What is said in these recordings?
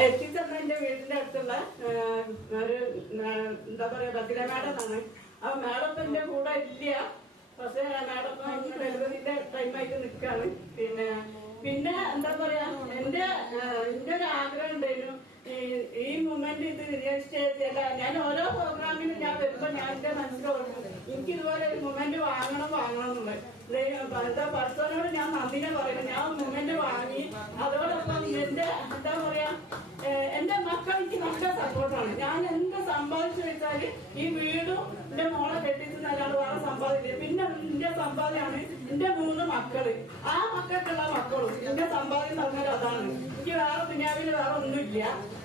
എത്തിച്ചെന്ന എന്റെ വീടിന്റെ അടുത്തുള്ള ഒരു എന്താ പറയാ ബസിലെ മാഡം എന്നാണ്. ആ മാഡം ഇപ്പൊ എന്റെ കൂടെ ഇല്ല. പക്ഷെ മാഡം ഡെലിവറിന്റെ ടൈമായിട്ട് നിൽക്കാണ്. പിന്നെ എന്താ പറയാ എന്റെ ഒരു ആഗ്രഹം ഉണ്ടായിരുന്നു ഈ മൂമെന്റ് ഇത് രജിസ്റ്റർ ചെയ്യല്ല. ഞാൻ ഓരോ പ്രോഗ്രാമിനും ഞാൻ വരുമ്പോ ഞാൻ എന്റെ മനസ്സിലോർക്കും എനിക്ക് ഇതുപോലെ ഒരു മൂമെന്റ് വാങ്ങണം എന്നുള്ളത്. എന്താ പഠിച്ചവനോട് ഞാൻ നന്ദിനെ പറയുന്നത്. ഞാൻ മൂമെന്റ് വാങ്ങി. അതോടൊപ്പം എന്റെ എന്താ പറയാ എന്റെ മക്കൾ എനിക്ക് നല്ല സപ്പോർട്ടാണ്. ഞാൻ എന്ത് സമ്പാദിച്ചു വെച്ചാല് ഈ വീടും എന്റെ മോളെ കെട്ടിച്ച് അല്ലാണ്ട് വേറെ സമ്പാദിക്കില്ല. പിന്നെ എന്റെ സമ്പാദ്യമാണ് എന്റെ 3 മക്കള്. ആ മക്കൾക്കുള്ള മക്കളും എന്റെ സമ്പാദ്യം പറഞ്ഞാൽ അതാണ്. എനിക്ക് വേറെ ദുനിയാവില് വേറെ ഒന്നുമില്ല.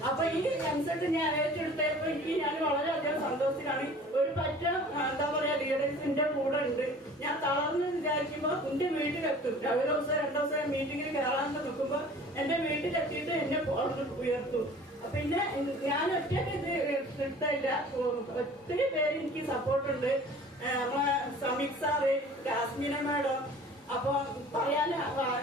അപ്പൊ ഈ കൺസെപ്റ്റ് ഞാൻ ഏറ്റെടുത്തപ്പോ എനിക്ക് ഞാൻ വളരെയധികം സന്തോഷത്തിലാണ്. ഒരു പറ്റം എന്താ പറയാ ലീഡേഴ്സിന്റെ കൂടെ ഉണ്ട്. ഞാൻ തളർന്ന് വിചാരിക്കുമ്പോ എന്റെ വീട്ടിലെത്തും. ഒരു ദിവസം 2 ദിവസം മീറ്റിങ്ങിൽ കയറാൻ നിൽക്കുമ്പോ എന്റെ വീട്ടിലെത്തിയിട്ട് എന്നെ ഉയർത്തും. പിന്നെ ഞാൻ ഒറ്റയ്ക്ക് ഇത് എടുത്തില്ല. ഒത്തിരി പേര് എനിക്ക് സപ്പോർട്ടുണ്ട്. നമ്മളെ സമീക് സാറ്, ജാസ്മിന മാഡം. അപ്പൊ പറയാൻ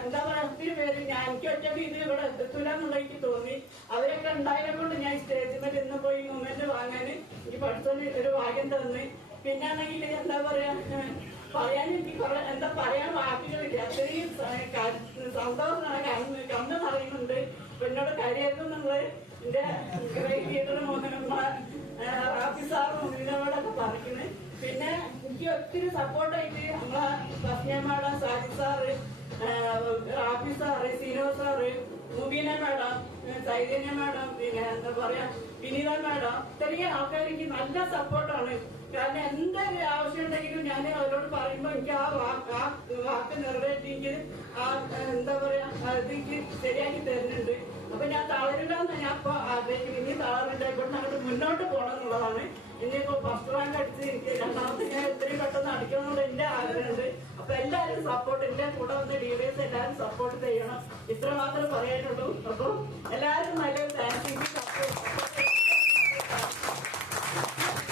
എന്താ പറയാ ഒത്തിരി പേര് എനിക്ക് ഒറ്റയ്ക്ക് ഇത് ഇവിടെ എത്തില്ല എന്നുള്ള എനിക്ക് തോന്നി. അവരൊക്കെ ഉണ്ടായതിനെ കൊണ്ട് ഞാൻ സ്റ്റേജിൽ ഇന്ന് പോയി മൂമെന്റ് വാങ്ങാൻ എനിക്ക് പഠിച്ചോണ്ട് ഒരു ഭാഗ്യം തന്നു. പിന്നെ ആണെങ്കിൽ എന്താ പറയാ പറയാൻ എനിക്ക് എന്താ പറയാൻ വാക്കുകളില്ല. അത്രയും സന്തോഷമാണ്. കണ്ണ് നിറയുന്നുണ്ട്. എന്നോട് കാര്യമായിരുന്നു നമ്മള് എന്റെ ലീഡറും റാഫി സാറും മുബീനോടൊക്കെ പറയുന്നത്. പിന്നെ എനിക്ക് ഒത്തിരി സപ്പോർട്ടായിട്ട് നമ്മളെ Sasya madam, Sajid sir, Rafi sir, Seeno sir, Mubeena madam, Chaitanya madam, പിന്നെ എന്താ പറയാ വിനീത മാഡം, ഇത്രയും ആൾക്കാർ എനിക്ക് നല്ല സപ്പോർട്ടാണ്. കാരണം എന്തൊരു ആവശ്യം ഉണ്ടെങ്കിലും ഞാൻ അവരോട് പറയുമ്പോ എനിക്ക് ആ വാക്ക് നിറവേറ്റിയെങ്കിൽ ആ എന്താ പറയാ അതെനിക്ക് ശരിയാക്കി തരുന്നുണ്ട്. അപ്പൊ ഞാൻ തളരില്ലാന്ന് ഞാൻ ഇപ്പൊ ആഗ്രഹിക്കുന്നു. ഇനി തളരുണ്ടായിക്കൊണ്ട് അങ്ങോട്ട് മുന്നോട്ട് പോകണം എന്നുള്ളതാണ്. ഇനിയിപ്പോ ഫസ്റ്റ് റാങ്ക് അടിച്ച് എനിക്ക് രണ്ടാമത്തെ ഞാൻ എത്രയും പെട്ടെന്ന് അടിക്കണം എന്നുള്ള എന്റെ ആഗ്രഹമുണ്ട്. അപ്പൊ എല്ലാവരും സപ്പോർട്ട്, എന്റെ കൂടെ വന്ന് ലീഡേഴ്സ് എല്ലാവരും സപ്പോർട്ട് ചെയ്യണം. ഇത്ര മാത്രമേ പറയാനുള്ളൂ. അപ്പൊ